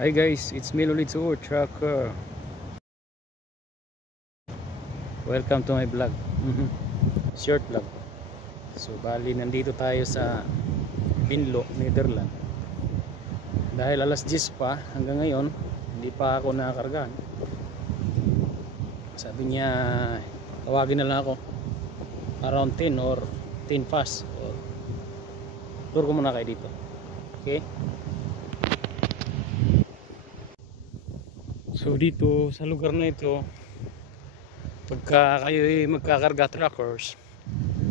Hi guys, it's me Lolitsu Trucker. Welcome to my vlog. Short vlog. So bali nandito tayo sa Binlo, Netherlands. Dahil alas 10 pa hanggang ngayon hindi pa ako nakakargahan. Sabi niya tawagin na lang ako around 10 or 10 fast. Tour ko muna kayo dito. Okay? So dito sa lugar na ito, pagka kayo magkakarga truckers,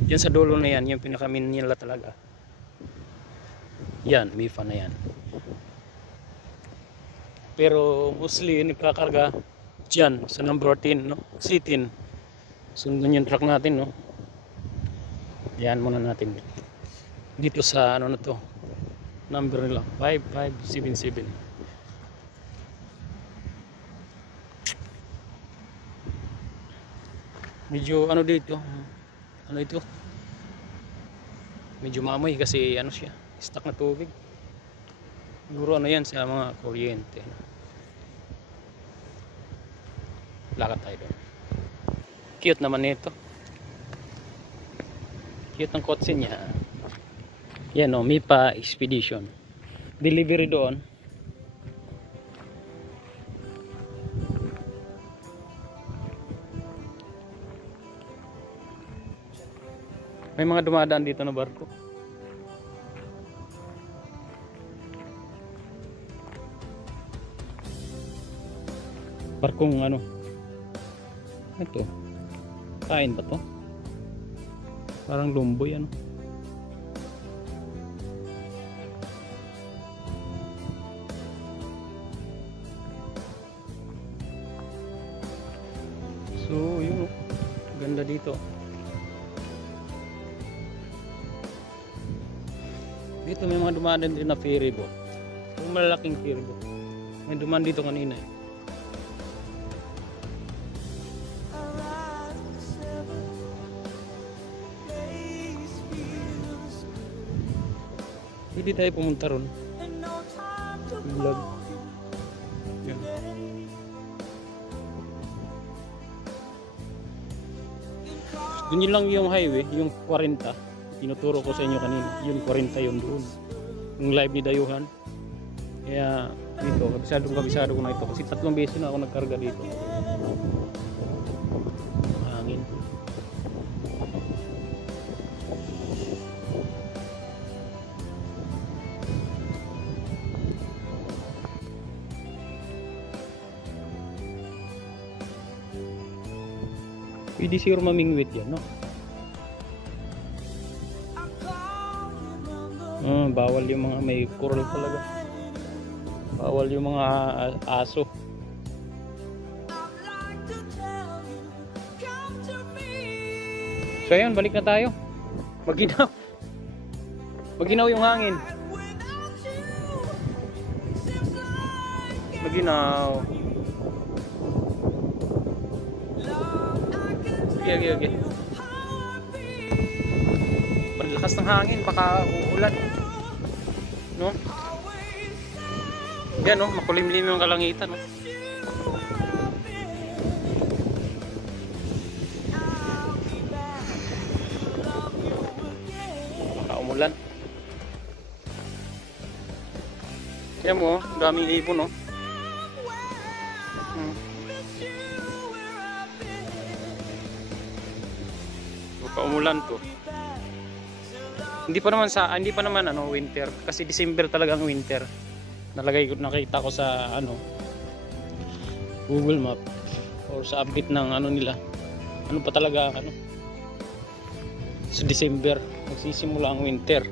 yan sa dulo na yan, yung pinakamin nila talaga. Yan, MIFA na yan. Pero mostly nagkakarga dyan sa number 10, no? C10. Sundan yung truck natin, no? Yan muna natin. Dito sa ano na to, number nila, 5577. Medyo ano dito, ano ito, medyo mamoy kasi ano siya, stuck na tubig. Siguro ano yan sa mga kuryente. Lakad tayo doon. Cute naman nito, cute ang kotse niya. Yan o, MIFA Expedition. Delivery doon. May mga dumadaan dito na barko. Barkong ano? Ito. Kain ba to? Parang lumboy ano. So, yun. Ganda dito. Dito may mga dumadaan din na ferry boat. Yung malalaking ferry boat. May dumaan dito kanina eh. Hindi tayo pumunta ron. Vlog. Yan. Yun lang yung highway, yung 40. Tinuturo ko sa inyo kanina. Yung 40 yun doon. Yung live ni Dayuhan. Kaya dito, kabisado ko na ito. Kasi 3 beses na ako nagkarga dito. Hangin. Pwede siguro mamingwit yan, no? Bawal yung mga may coral talaga. Bawal yung mga aso. So ayun, balik na tayo. Maginaw. Maginaw yung hangin. Maginaw. Okay. Lakas ng hangin, baka uulan. No? Yan, no? Makulimlim yung kalangitan, no? Baka umulan. Yan mo, daming ibon, no? Baka umulan to. Hindi pa naman ano winter kasi December talaga ang winter. Nakita ko sa ano Google Map or sa update ng ano nila. Ano pa talaga ano? Sa December magsisimula ang winter.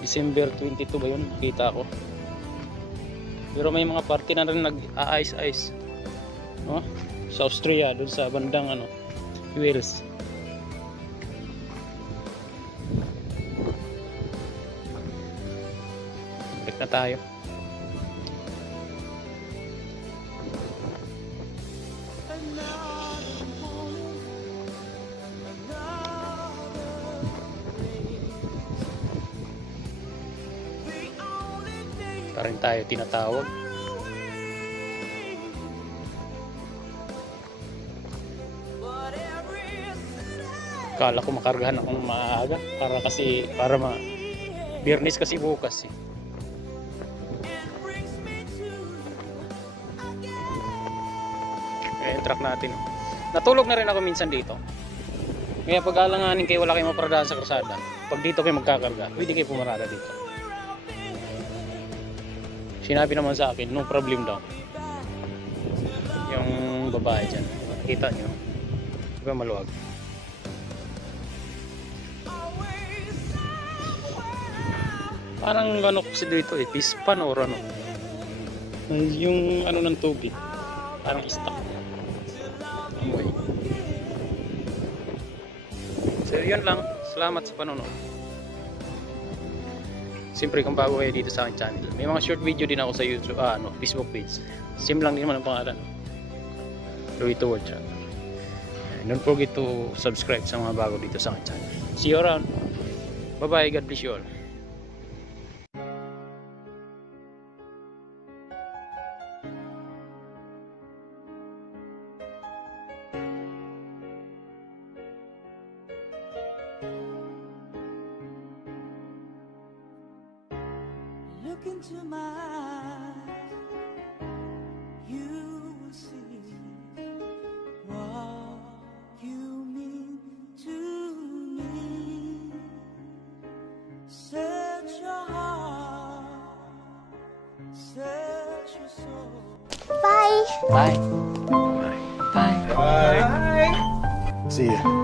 December 22 ba 'yun? Nakita ko. Pero may mga party na rin nag-ice, no? Sa Austria, doon sa bandang ano, Wales. Na tayo. Pa rin tayo tinatawag. Kala ko makargahan akong maaga para Biyernes kasi bukas eh. Yung truck natin. Natulog na rin ako minsan dito. Kaya pag alanganin kayo wala kayong maparadaan sa kalsada, pag dito kayo magkakarga, pwede kayo pumarada dito. Sinabi naman sa akin, no problem daw. Yung babae dyan. Kita nyo. Diba maluwag? Parang ano kasi dito eh, pispan or ano. Yung ano ng tubig. Parang stuck. Amoy. So yun lang. Salamat sa panonood. Siyempre kung bago kayo dito sa aking channel, may mga short video din ako sa YouTube, Facebook page. Same lang din naman ang pangalan. Louie Toward Channel. Don't forget to subscribe sa mga bago dito sa aking channel. See you around. Bye bye. God bless you all. Look into my eyes, you will see what you mean to me. Search your heart, search your soul. Bye. Bye. Bye. Bye. See ya.